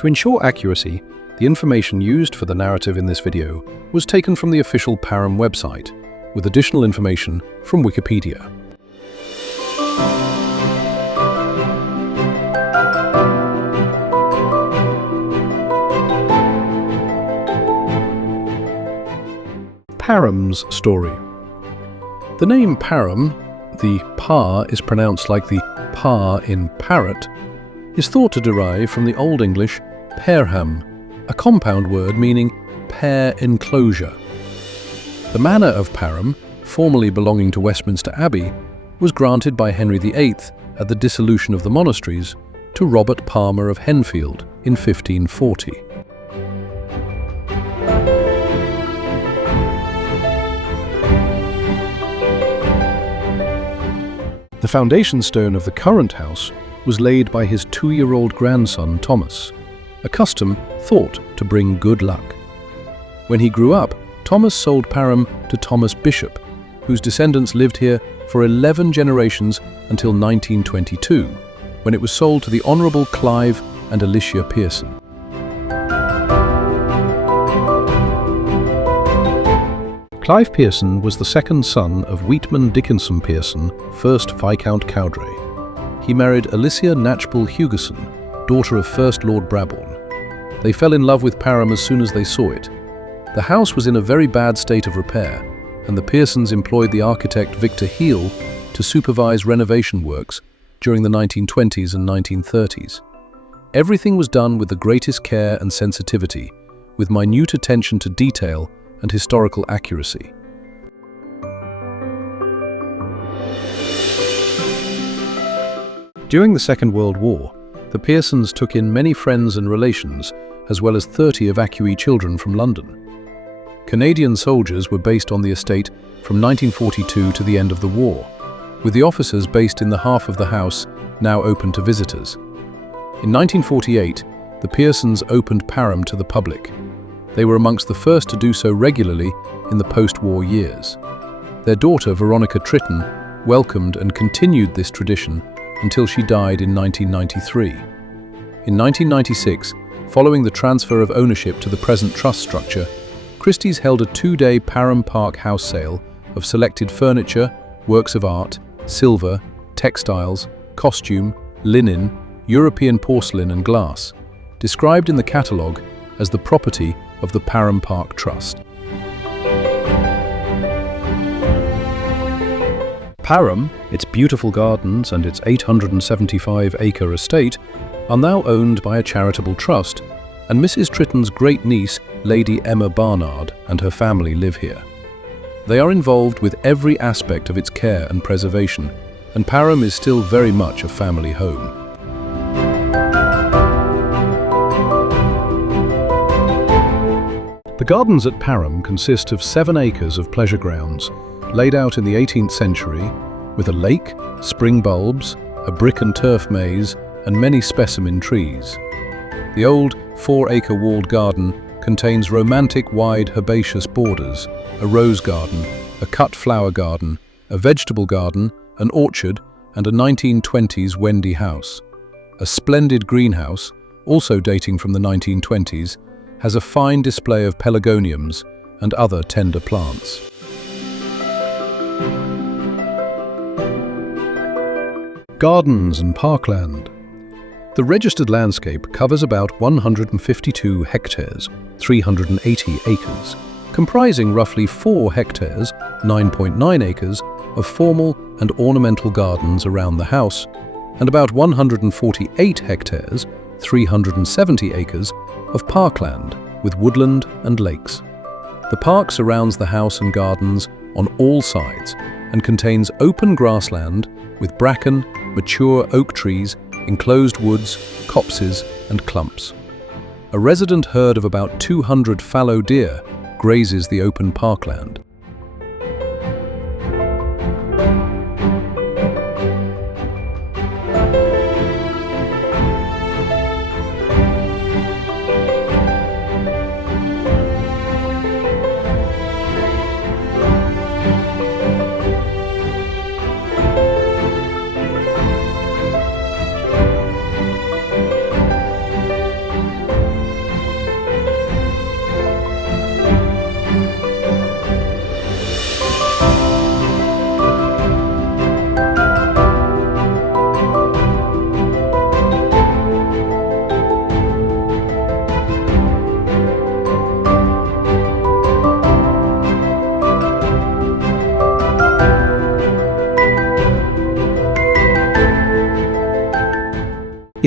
To ensure accuracy, the information used for the narrative in this video was taken from the official Parham website, with additional information from Wikipedia. Parham's story. The name Parham, the par is pronounced like the par in parrot, is thought to derive from the Old English Parham, a compound word meaning pear enclosure. The manor of Parham, formerly belonging to Westminster Abbey, was granted by Henry VIII at the dissolution of the monasteries to Robert Palmer of Henfield in 1540. The foundation stone of the current house was laid by his 2-year-old grandson Thomas, a custom thought to bring good luck. When he grew up, Thomas sold Parham to Thomas Bishop, whose descendants lived here for 11 generations until 1922, when it was sold to the Honourable Clive and Alicia Pearson. Clive Pearson was the second son of Weetman Dickinson Pearson, 1st Viscount Cowdray. He married Alicia Knatchbull Hugeson, daughter of 1st Lord Brabourne. They fell in love with Parham as soon as they saw it. The house was in a very bad state of repair, and the Pearsons employed the architect Victor Heel to supervise renovation works during the 1920s and 1930s. Everything was done with the greatest care and sensitivity, with minute attention to detail and historical accuracy. During the Second World War, the Pearsons took in many friends and relations, as well as 30 evacuee children from London. Canadian soldiers were based on the estate from 1942 to the end of the war, with the officers based in the half of the house now open to visitors. In 1948, the Pearsons opened Parham to the public. They were amongst the first to do so regularly in the post-war years. Their daughter, Veronica Tritton, welcomed and continued this tradition until she died in 1993. In 1996, following the transfer of ownership to the present trust structure, Christie's held a 2-day Parham Park house sale of selected furniture, works of art, silver, textiles, costume, linen, European porcelain and glass, described in the catalogue as the property of the Parham Park Trust. Parham, its beautiful gardens and its 875-acre estate are now owned by a charitable trust, and Mrs. Tritton's great-niece, Lady Emma Barnard, and her family live here. They are involved with every aspect of its care and preservation, and Parham is still very much a family home. The gardens at Parham consist of 7 acres of pleasure grounds, laid out in the 18th century, with a lake, spring bulbs, a brick and turf maze, and many specimen trees. The old 4-acre walled garden contains romantic wide herbaceous borders, a rose garden, a cut flower garden, a vegetable garden, an orchard, and a 1920s Wendy house. A splendid greenhouse, also dating from the 1920s, has a fine display of pelargoniums and other tender plants. Gardens and parkland. The registered landscape covers about 152 hectares, 380 acres, comprising roughly 4 hectares, 9.9 acres, of formal and ornamental gardens around the house, and about 148 hectares, 370 acres, of parkland with woodland and lakes. The park surrounds the house and gardens on all sides and contains open grassland with bracken, mature oak trees, enclosed woods, copses and clumps. A resident herd of about 200 fallow deer grazes the open parkland.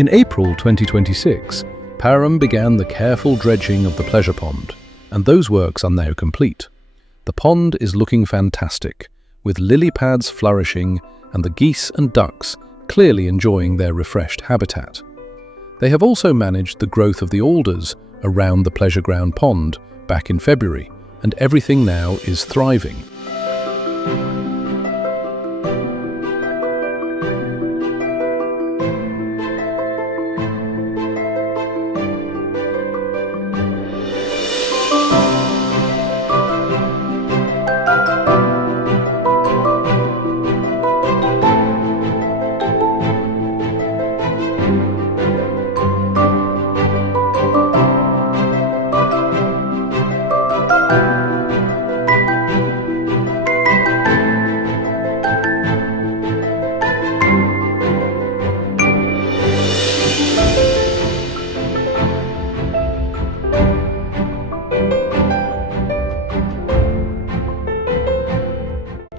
In April 2026, Parham began the careful dredging of the pleasure pond, and those works are now complete. The pond is looking fantastic, with lily pads flourishing and the geese and ducks clearly enjoying their refreshed habitat. They have also managed the growth of the alders around the pleasure ground pond back in February, and everything now is thriving.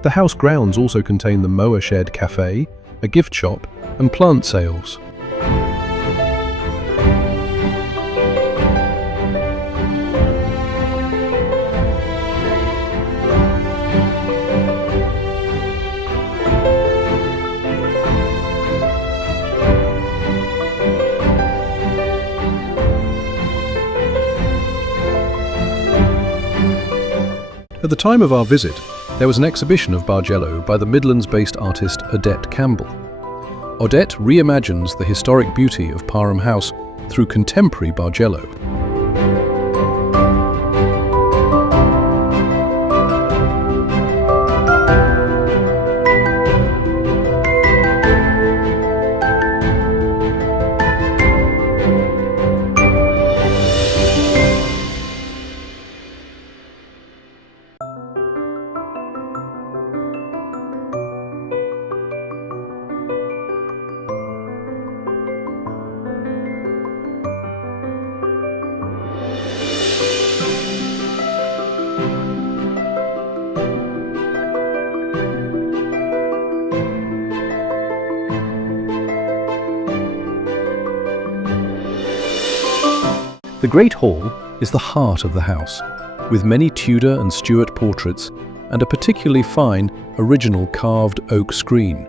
The house grounds also contain the mower shed cafe, a gift shop, and plant sales. At the time of our visit, there was an exhibition of Bargello by the Midlands-based artist Odette Campbell. Odette reimagines the historic beauty of Parham House through contemporary Bargello. The Great Hall is the heart of the house, with many Tudor and Stuart portraits and a particularly fine, original carved oak screen.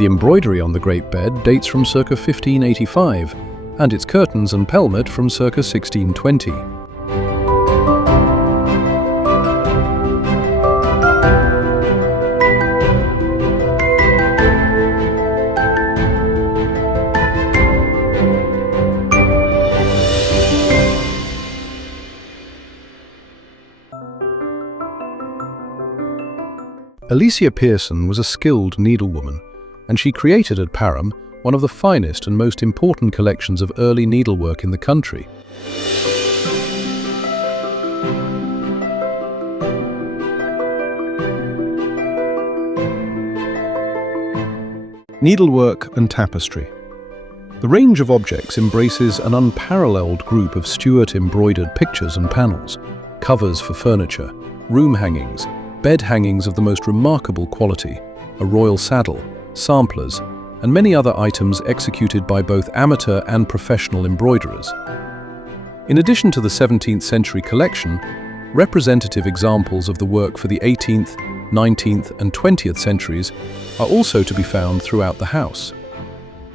The embroidery on the great bed dates from circa 1585, and its curtains and pelmet from circa 1620. Alicia Pearson was a skilled needlewoman, and she created at Parham one of the finest and most important collections of early needlework in the country. Needlework and tapestry. The range of objects embraces an unparalleled group of Stuart embroidered pictures and panels, covers for furniture, room hangings, bed hangings of the most remarkable quality, a royal saddle, samplers, and many other items executed by both amateur and professional embroiderers. In addition to the 17th century collection, representative examples of the work for the 18th, 19th, and 20th centuries are also to be found throughout the house.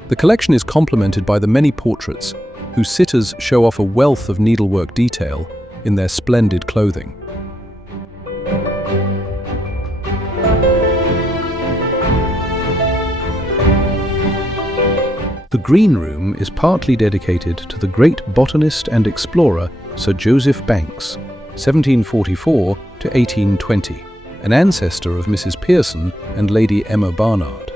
The collection is complemented by the many portraits, whose sitters show off a wealth of needlework detail in their splendid clothing. The Green Room is partly dedicated to the great botanist and explorer Sir Joseph Banks, 1744 to 1820, an ancestor of Mrs. Pearson and Lady Emma Barnard.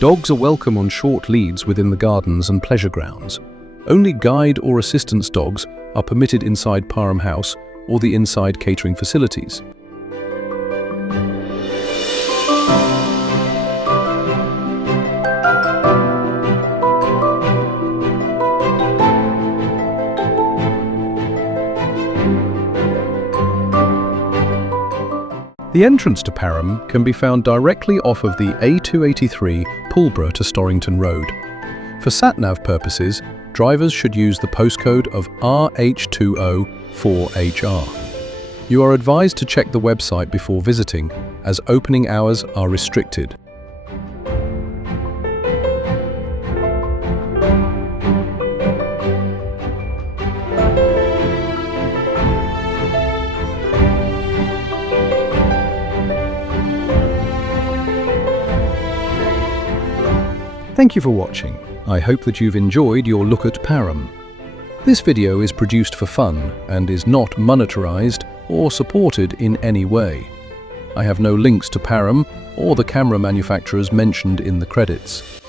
Dogs are welcome on short leads within the gardens and pleasure grounds. Only guide or assistance dogs are permitted inside Parham House or the inside catering facilities. The entrance to Parham can be found directly off of the A283 Pulborough to Storrington Road. For sat-nav purposes, drivers should use the postcode of RH20-4HR. You are advised to check the website before visiting, as opening hours are restricted. Thank you for watching. I hope that you've enjoyed your look at Parham. This video is produced for fun and is not monetarized or supported in any way. I have no links to Parham or the camera manufacturers mentioned in the credits.